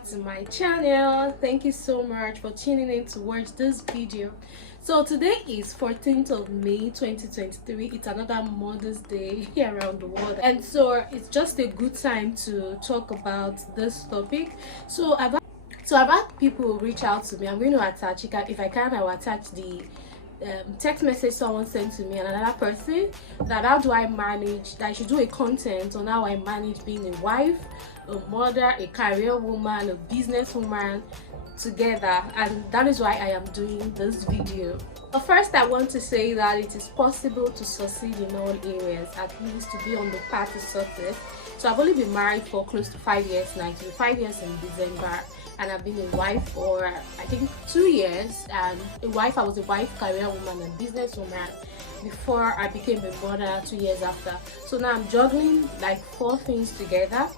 back to my channel. Thank you so much for tuning in to watch this video. So today is 14th of May 2023. It's another Mother's Day here around the world, and so it's just a good time to talk about this topic. So I've had people reach out to me. I'm going to attach, if I can, I will attach the text message someone sent to me and another person, that how do I manage, that I should do a content on how I manage being a wife, a mother, a career woman, a business woman together, and that is why I am doing this video. But first, I want to say that it is possible to succeed in all areas, at least to be on the path to success. So I've only been married for close to 5 years now. It will be 5 years in December, and I've been a wife for I think 2 years. And I was a wife, career woman, and business woman before I became a mother 2 years after. So now I'm juggling like 4 things together.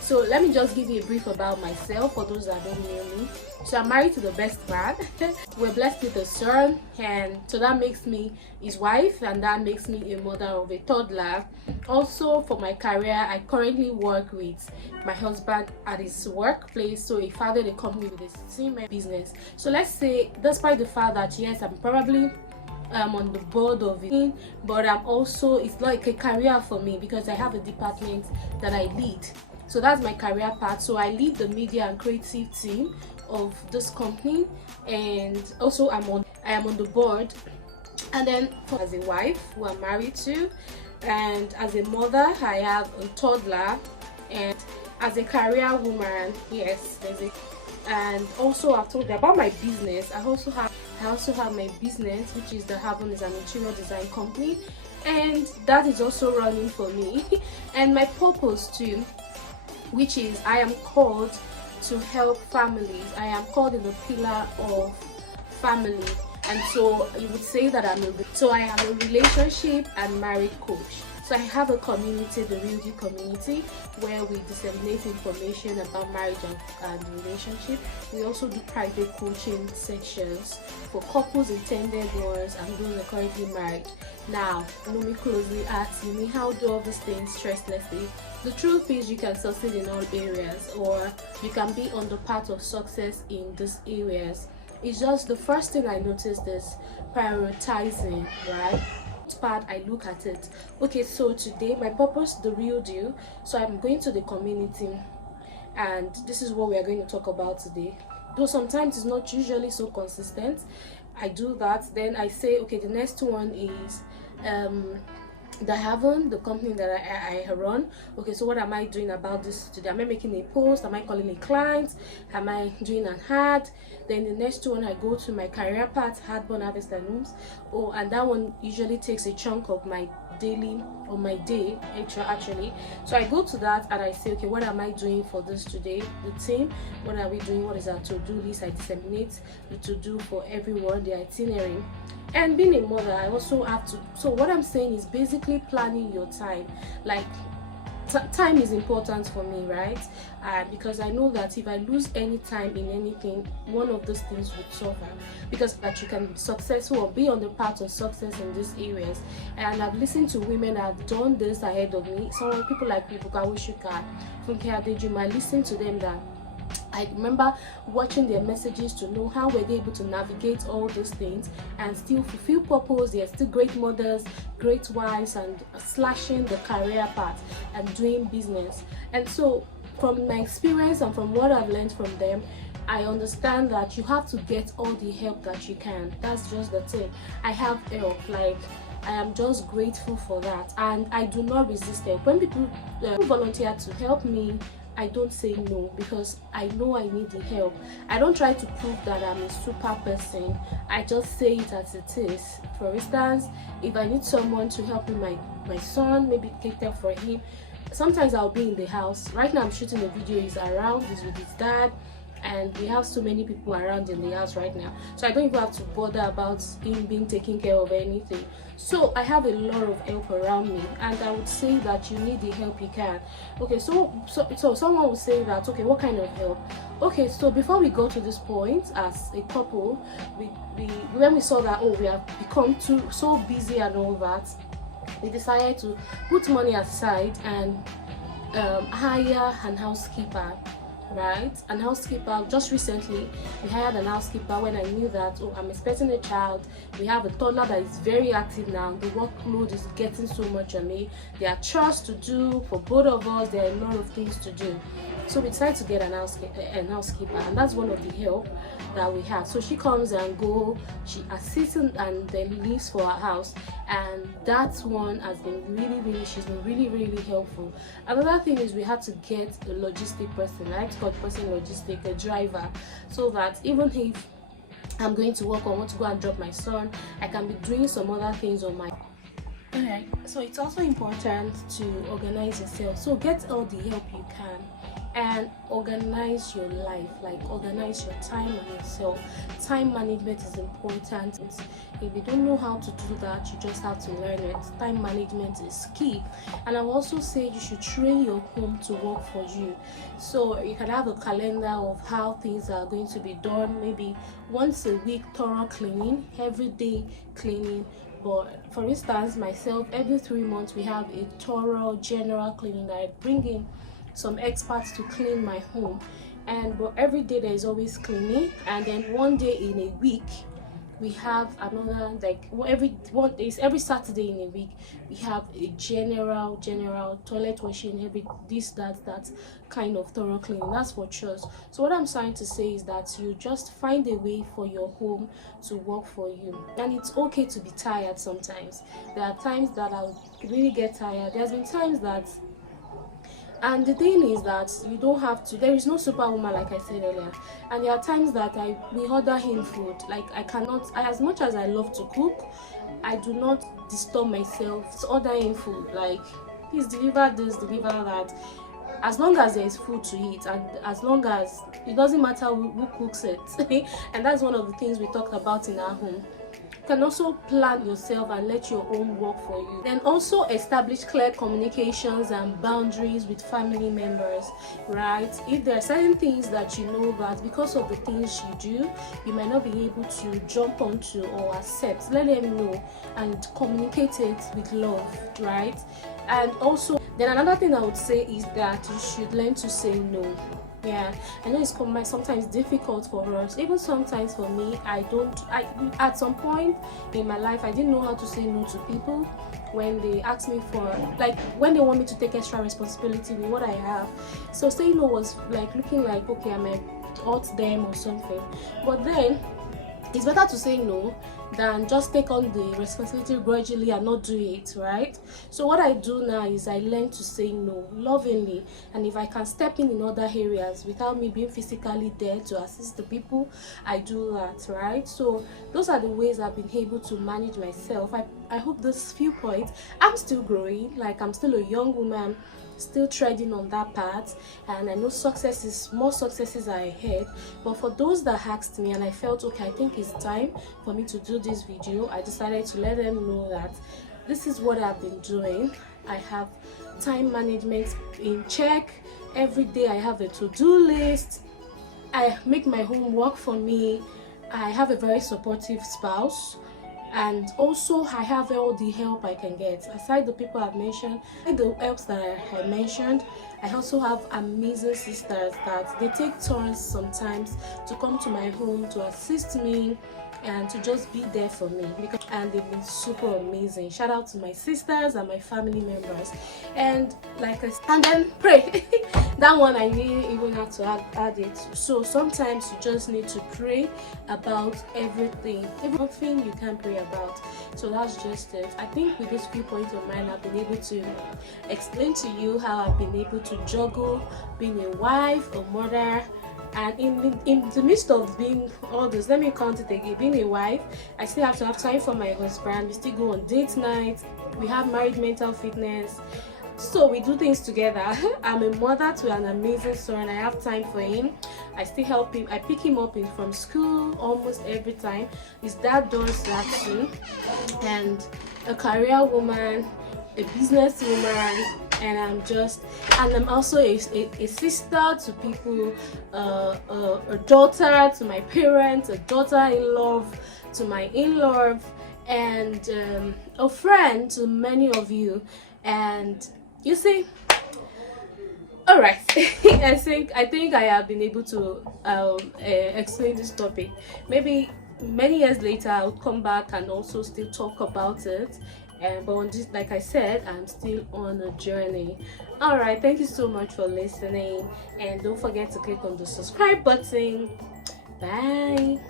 So let me just give you a brief about myself for those that don't know me. So I'm married to the best man. We're blessed with a son, and so that makes me his wife, and that makes me a mother of a toddler. Also, for my career, I currently work with my husband at his workplace. So he founded a company with his team business. So let's say, despite the fact that yes, I'm probably on the board of it, but I'm also, it's like a career for me because I have a department that I lead. So that's my career path. So I lead the media and creative team of this company, and also I am on the board. And then as a wife who I'm married to, and as a mother, I have a toddler, and as a career woman, yes, and also I've told you about my business. I also have my business, which is the Haven, is an interior design company, and that is also running for me. And my purpose too, which is I am called to help families. I am called in the pillar of family, and so you would say that I am a relationship and marriage coach. So I have a community, the Real You community, where we disseminate information about marriage and relationship. We also do private coaching sections for couples, intended ones, and those are currently married. Now, know me closely, asking me how do all these things stresslessly. The truth is, you can succeed in all areas, or you can be on the path of success in these areas. It's just the first thing I noticed is prioritizing, right? Part I look at it. Okay, so today my purpose, the real deal. So I'm going to the community, and this is what we are going to talk about today. Though sometimes it's not usually so consistent. I do that, then I say okay, the next one is the Haven, the company that I run. Okay, so what am I doing about this today? Am I making a post? Am I calling a client? Am I doing an ad? Then the next one, I go to my career path, Hardborn Harvest and Homes. Oh, and that one usually takes a chunk of my daily or my day actually. So I go to that and I say, okay, what am I doing for this today? The team, what are we doing? What is our to-do list? I disseminate the to-do for everyone, the itinerary. And being a mother, I also have to, so what I'm saying is basically planning your time. Like time is important for me, right? Because I know that if I lose any time in anything, one of those things would suffer, because that you can be successful or be on the path of success in these areas. And I've listened to women that have done this ahead of me. Some people like Buka Wishika, Funke Adejuma, listen to them that I remember watching their messages to know how were they able to navigate all those things and still fulfill purpose. They are still great mothers, great wives, and slashing the career path and doing business. And so from my experience and from what I've learned from them, I understand that you have to get all the help that you can. That's just the thing. I have help, like I am just grateful for that, and I do not resist help. When people volunteer to help me, I don't say no, because I know I need the help. I don't try to prove that I'm a super person. I just say it as it is. For instance, if I need someone to help me, my son, maybe cater for him, sometimes I'll be in the house. Right now I'm shooting a video, he's around, he's with his dad, and we have so many people around in the house right now, so I don't even have to bother about him being taken care of or anything. So I have a lot of help around me, and I would say that you need the help you can. Okay, so someone will say that, okay, what kind of help? Okay, so before we go to this point, as a couple, when we saw that, oh, we have become so busy and all that, we decided to put money aside and hire an housekeeper. right? An housekeeper. Just recently we hired an housekeeper when I knew that, oh, I'm expecting a child. We have a toddler that is very active now. The workload is getting so much on me. There are chores to do for both of us. There are a lot of things to do. So we decided to get an housekeeper, and that's one of the help that we have. So she comes and go, she assists and then leaves for her house, and that one has been she's been really helpful. Another thing is we had to get a logistic person. I like to call the person logistic, a driver, so that even if I'm going to work or want to go and drop my son, I can be doing some other things on my. Alright, so it's also important to organize yourself. So get all the help you can and organize your life, like organize your time and yourself. Time management is important. If you don't know how to do that, you just have to learn it. Time management is key. And I will also say you should train your home to work for you. So you can have a calendar of how things are going to be done. Maybe once a week thorough cleaning, every day cleaning. But for instance, myself, every 3 months we have a thorough general cleaning that I bring in some experts to clean my home. And but every day there is always cleaning, and then one day in a week we have another, like every Saturday in a week we have a general toilet washing, every that kind of thorough cleaning. That's for chores. So what I'm trying to say is that you just find a way for your home to work for you, and it's okay to be tired sometimes. There are times that I'll really get tired. There's been times that. And the thing is that you don't have to, there is no superwoman, like I said earlier. And there are times that we order in food. Like I cannot, as much as I love to cook, I do not disturb myself to order in food. Like, please deliver this, deliver that. As long as there is food to eat, and as long as it doesn't matter who cooks it. And that's one of the things we talked about in our home. You can also plan yourself and let your home work for you. Then also establish clear communications and boundaries with family members, right? If there are certain things that you know that because of the things you do, you might not be able to jump onto or accept, let them know and communicate it with love, right? And also, then another thing I would say is that you should learn to say no. Yeah, I know it's sometimes difficult for us. Even sometimes for me, at some point in my life I didn't know how to say no to people when they ask me for, like, when they want me to take extra responsibility with what I have. So saying no was like looking like, okay, I might hurt them or something. But then it's better to say no than just take on the responsibility grudgingly and not do it, right? So what I do now is I learn to say no lovingly, and if I can step in other areas without me being physically there to assist the people, I do that, right? So those are the ways I've been able to manage myself. I hope this few points, I'm still growing, like I'm still a young woman, still treading on that path, and I know more successes are ahead. But for those that asked me and I felt, okay, I think it's time for me to do this video, I decided to let them know that this is what I've been doing. I have time management in check. Every day I have a to-do list. I make my home work for me. I have a very supportive spouse. And also I have all the help I can get. Aside the people I've mentioned, the helps that I mentioned, I also have amazing sisters that they take turns sometimes to come to my home to assist me and to just be there for me, and they've been super amazing. Shout out to my sisters and my family members. And like and then pray. That one I didn't even have to add it. So sometimes you just need to pray about everything, even nothing you can pray about. So that's just it. I think with these few points of mine, I've been able to explain to you how I've been able to juggle being a wife, a mother, and in the midst of being all this, let me count it again, being a wife, I still have to have time for my husband. We still go on date nights, we have married mental fitness, so we do things together. I'm a mother to an amazing son. I have time for him. I still help him. I pick him up from school almost every time. His dad does that too. And a career woman, a business woman, and I'm also a sister to people, a daughter to my parents, a daughter-in-law to my in-law, and a friend to many of you. And you see, All right. I think I have been able to explain this topic. Maybe many years later I'll come back and also still talk about it. But on this, like I said, I'm still on a journey. All right. Thank you so much for listening, and don't forget to click on the subscribe button. Bye.